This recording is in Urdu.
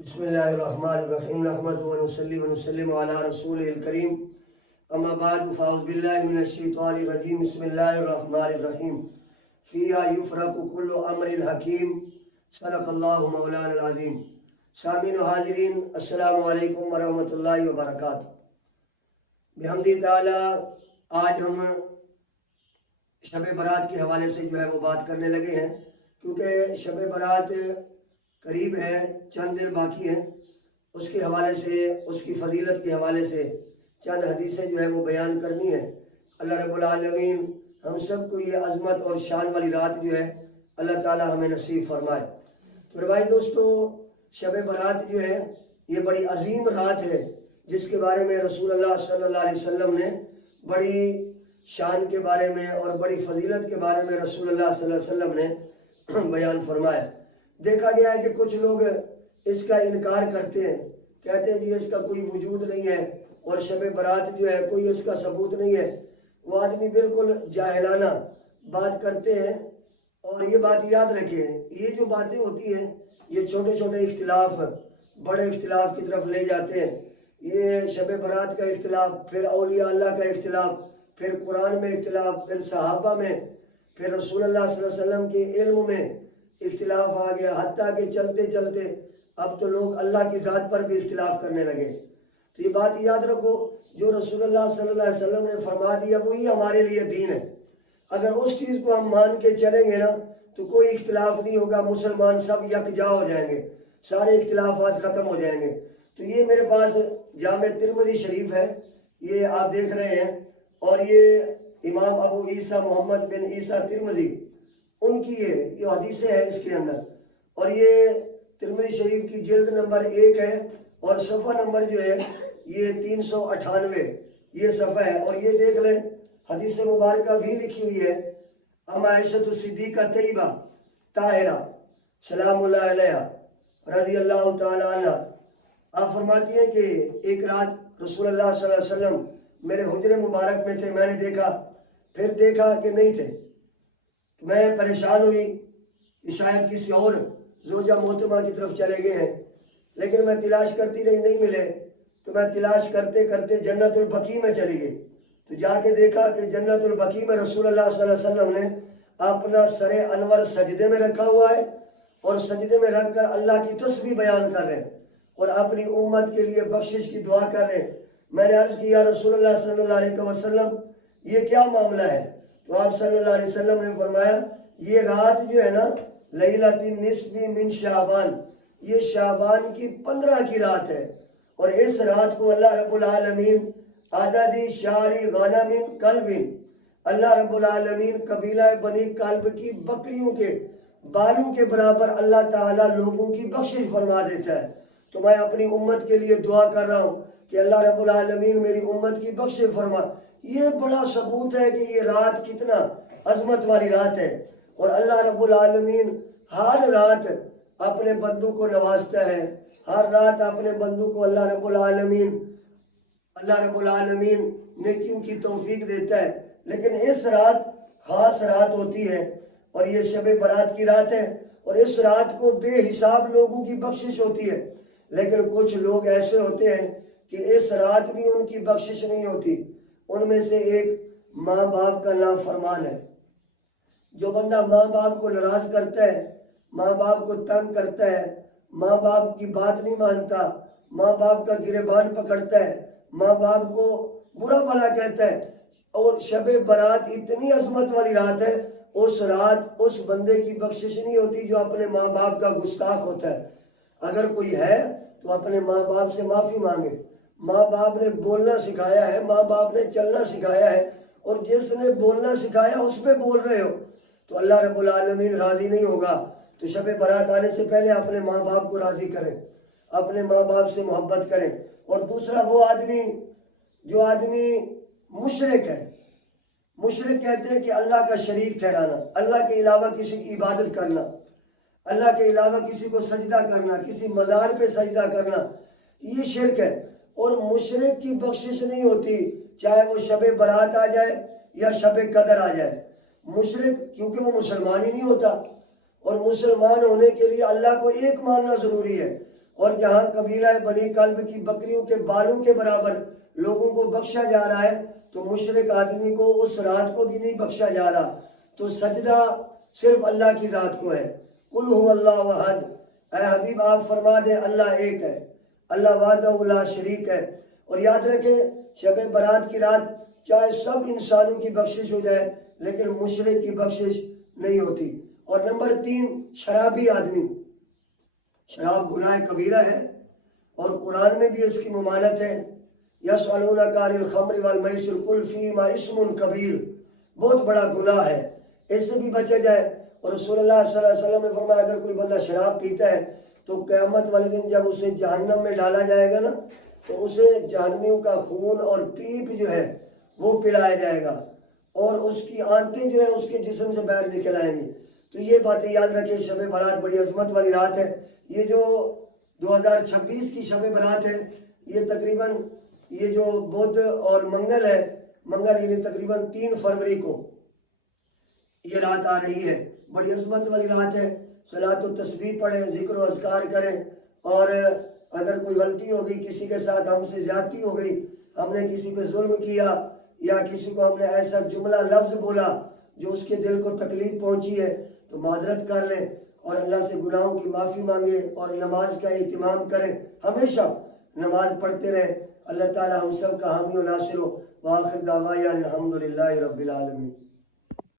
بسم اللہ الرحمن الرحیم نحمد ونصلی ونسلم علی رسول الکریم اما بعد فاعوذ باللہ من الشیطان الرجیم بسم اللہ الرحمن الرحیم فیہا یفرق کل امر حکیم صدق اللہ مولانا العظیم۔ سامعین و حاضرین السلام علیکم ورحمۃ اللہ وبرکاتہ۔ بحمد تعالی آج ہم شب برات کے حوالے سے جو ہے وہ بات کرنے لگے ہیں، کیونکہ شب برات قریب ہے، چند دن باقی ہیں۔ اس کے حوالے سے، اس کی فضیلت کے حوالے سے چند حدیثیں جو ہے وہ بیان کرنی ہے۔ اللہ رب العالمین ہم سب کو یہ عظمت اور شان والی رات جو ہے اللہ تعالی ہمیں نصیب فرمائے۔ تو بھائی دوستو، شب برات جو ہے یہ بڑی عظیم رات ہے، جس کے بارے میں رسول اللہ صلی اللہ علیہ وسلم نے بڑی شان کے بارے میں اور بڑی فضیلت کے بارے میں رسول اللہ صلی اللہ علیہ وسلم نے بیان فرمایا۔ دیکھا گیا ہے کہ کچھ لوگ اس کا انکار کرتے ہیں، کہتے ہیں جی اس کا کوئی وجود نہیں ہے اور شب برات جو ہے کوئی اس کا ثبوت نہیں ہے۔ وہ آدمی بالکل جاہلانہ بات کرتے ہیں، اور یہ بات یاد رکھیں، یہ جو باتیں ہوتی ہیں یہ چھوٹے چھوٹے اختلاف بڑے اختلاف کی طرف لے جاتے ہیں۔ یہ شب برات کا اختلاف، پھر اولیاء اللہ کا اختلاف، پھر قرآن میں اختلاف، پھر صحابہ میں، پھر رسول اللہ صلی اللہ علیہ وسلم کے علم میں اختلاف آ گیا، حتیٰ کہ چلتے چلتے اب تو لوگ اللہ کی ذات پر بھی اختلاف کرنے لگے۔ تو یہ بات یاد رکھو، جو رسول اللہ صلی اللہ علیہ وسلم نے فرما دیا وہی ہمارے لیے دین ہے۔ اگر اس چیز کو ہم مان کے چلیں گے نا تو کوئی اختلاف نہیں ہوگا، مسلمان سب یکجا ہو جائیں گے، سارے اختلافات ختم ہو جائیں گے۔ تو یہ میرے پاس جامع ترمذی شریف ہے، یہ آپ دیکھ رہے ہیں، اور یہ امام ابو عیسیٰ محمد بن عیسیٰ ترمذی ان کی یہ حدیثیں ہیں اس کے اندر، اور یہ ترمذی شریف کی جلد نمبر 1 ہے، اور صفحہ نمبر جو ہے یہ 398 یہ صفحہ ہے۔ اور یہ دیکھ لیں، حدیث مبارکہ بھی لکھی ہوئی ہے، ام عائشہ صدیقہ طیبہ طاہرہ سلام اللہ علیہا رضی اللہ تعالی عنہ، آپ فرماتی ہیں کہ ایک رات رسول اللہ صلی اللہ علیہ وسلم میرے حجر مبارک میں تھے، میں نے دیکھا، پھر دیکھا کہ نہیں تھے، میں پریشان ہوئی کہ شاید کسی اور زوجہ محترمہ کی طرف چلے گئے ہیں، لیکن میں تلاش کرتی رہی، نہیں ملے، تو میں تلاش کرتے کرتے جنت البقیع میں چلی گئی۔ تو جا کے دیکھا کہ جنت البقیع میں رسول اللہ صلی اللہ علیہ وسلم نے اپنا سر انور سجدے میں رکھا ہوا ہے، اور سجدے میں رکھ کر اللہ کی تسبیح بیان کر رہے ہیں اور اپنی امت کے لیے بخشش کی دعا کر رہے ہیں۔ میں نے عرض کیا رسول اللہ صلی اللہ علیہ وسلم یہ کیا معاملہ ہے؟ تو آپ صلی اللہ علیہ وسلم نے فرمایا یہ رات جو ہے نا لیلۃ النصف من شعبان، یہ شعبان کی 15 کی رات ہے، اور اس رات کو اللہ رب العالمین عدد شعر غنم کلب، اللہ رب العالمین قبیلہ بنی کلب کی بکریوں کے بالوں کے برابر اللہ تعالیٰ لوگوں کی بخشش فرما دیتا ہے۔ تو میں اپنی امت کے لیے دعا کر رہا ہوں کہ اللہ رب العالمین میری امت کی بخشش فرما۔ یہ بڑا ثبوت ہے کہ یہ رات کتنا عظمت والی رات ہے، اور اللہ رب العالمین ہر رات اپنے بندوں کو نوازتا ہے، ہر رات اپنے بندوں کو اللہ رب العالمین نیکیوں کی توفیق دیتا ہے۔ لیکن اس رات خاص رات ہوتی ہے، اور یہ شب برات کی رات ہے، اور اس رات کو بے حساب لوگوں کی بخشش ہوتی ہے۔ لیکن کچھ لوگ ایسے ہوتے ہیں کہ اس رات بھی ان کی بخشش نہیں ہوتی۔ ان میں سے ایک ماں باپ کا نافرمان ہے۔ جو بندہ ماں باپ کو ناراض کرتا ہے، ماں باپ کو تنگ کرتا ہے، ماں باپ کی بات نہیں مانتا، ماں باپ کا گریبان پکڑتا ہے، ماں باپ کو برا بھلا کہتا ہے، اور شب برات اتنی عظمت والی رات ہے، اس رات اس بندے کی بخشش نہیں ہوتی جو اپنے ماں باپ کا گستاخ ہوتا ہے۔ اگر کوئی ہے تو اپنے ماں باپ سے معافی مانگے۔ ماں باپ نے بولنا سکھایا ہے، ماں باپ نے چلنا سکھایا ہے، اور جس نے بولنا سکھایا اس پہ بول رہے ہو تو اللہ رب العالمین راضی نہیں ہوگا۔ تو شب برات آنے سے پہلے اپنے ماں باپ کو راضی کریں، اپنے ماں باپ سے محبت کریں۔ اور دوسرا وہ آدمی جو آدمی مشرک ہے، مشرک کہتے ہیں کہ اللہ کا شریک ٹھہرانا، اللہ کے علاوہ کسی کی عبادت کرنا، اللہ کے علاوہ کسی کو سجدہ کرنا، کسی مزار پہ سجدہ کرنا، یہ شرک ہے۔ اور مشرک کی بخشش نہیں ہوتی، چاہے وہ شب برات آ جائے یا شب قدر آ جائے۔ مشرک کیونکہ وہ مسلمان ہی نہیں ہوتا، اور مسلمان ہونے کے لیے اللہ کو ایک ماننا ضروری ہے، اور جہاں قبیلہ بنی کلب کی بکریوں کے بالوں کے برابر لوگوں کو بخشا جا رہا ہے تو مشرک آدمی کو اس رات کو بھی نہیں بخشا جا رہا۔ تو سجدہ صرف اللہ کی ذات کو ہے۔ قل هو اللہ احد، اے حبیب آپ فرما دیں اللہ ایک ہے، اللہ وحدہ لا شریک ہے۔ اور یاد رکھیں شب برات کی رات چاہے سب انسانوں کی بخشش ہو جائے لیکن مشرک کی بخشش نہیں ہوتی۔ اور نمبر 3، شرابی آدمی، شراب گناہ کبیرہ ہے اور قرآن میں بھی اس کی ممانعت ہے۔ یسألونک عن الخمر والمیسر قل فیہما اسم کبیر، بہت بڑا گناہ ہے، اس سے بھی بچا جائے۔ اور رسول اللہ صلی اللہ علیہ وسلم نے فرمایا اگر کوئی بندہ شراب پیتا ہے تو قیامت والے دن جب اسے جہنم میں ڈالا جائے گا نا تو اسے جہنمیوں کا خون اور پیپ جو ہے وہ پلایا جائے گا اور اس کی آنتیں جو ہیں اس کے جسم سے باہر نکل آئیں گی۔ تو یہ باتیں یاد رکھیں، شب برات بڑی عظمت والی رات ہے۔ یہ جو 2026 کی شب برات ہے یہ تقریباً یہ جو بدھ اور منگل ہے، منگل یعنی تقریباً 3 فروری کو یہ رات آ رہی ہے، بڑی عظمت والی رات ہے۔ صلاۃ و تسبیح پڑھیں، ذکر و اذکار کریں، اور اگر کوئی غلطی ہو گئی، کسی کے ساتھ ہم سے زیادتی ہو گئی، ہم نے کسی پہ ظلم کیا یا کسی کو ہم نے ایسا جملہ لفظ بولا جو اس کے دل کو تکلیف پہنچی ہے تو معذرت کر لیں اور اللہ سے گناہوں کی معافی مانگیں اور نماز کا اہتمام کریں، ہمیشہ نماز پڑھتے رہیں۔ اللہ تعالی ہم سب کا حامی و ناصر ہو۔ وآخر دعوانا الحمدللہ رب العالمین۔